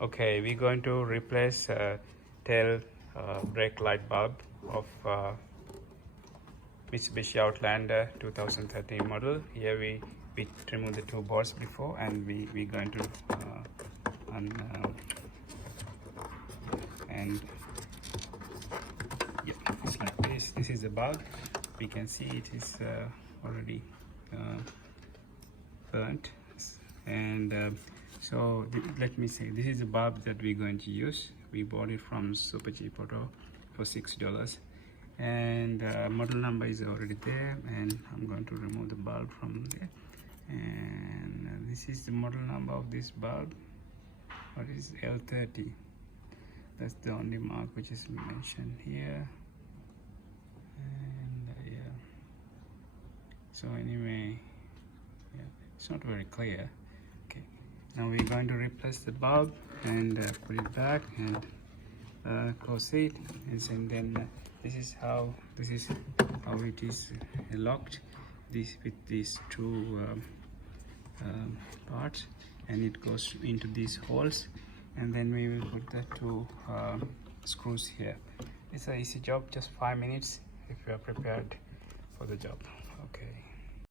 Okay, we're going to replace tail brake light bulb of Mitsubishi Outlander 2013 model. Here we removed the two bolts before, and we're going to and yeah, it's like this. This is the bulb. We can see it is already burnt, and so let me say, this is the bulb that we're going to use. We bought it from Super Cheap Auto for $6, and model number is already there, and I'm going to remove the bulb from there. And this is the model number of this bulb. What is L30? That's the only mark which is mentioned here. And yeah, so anyway, yeah, it's not very clear. Okay, now we're going to replace the bulb and put it back and close it, and then this is how it is locked, this with these two parts, and it goes into these holes, and then we will put the two screws here. It's an easy job, just 5 minutes if you are prepared for the job.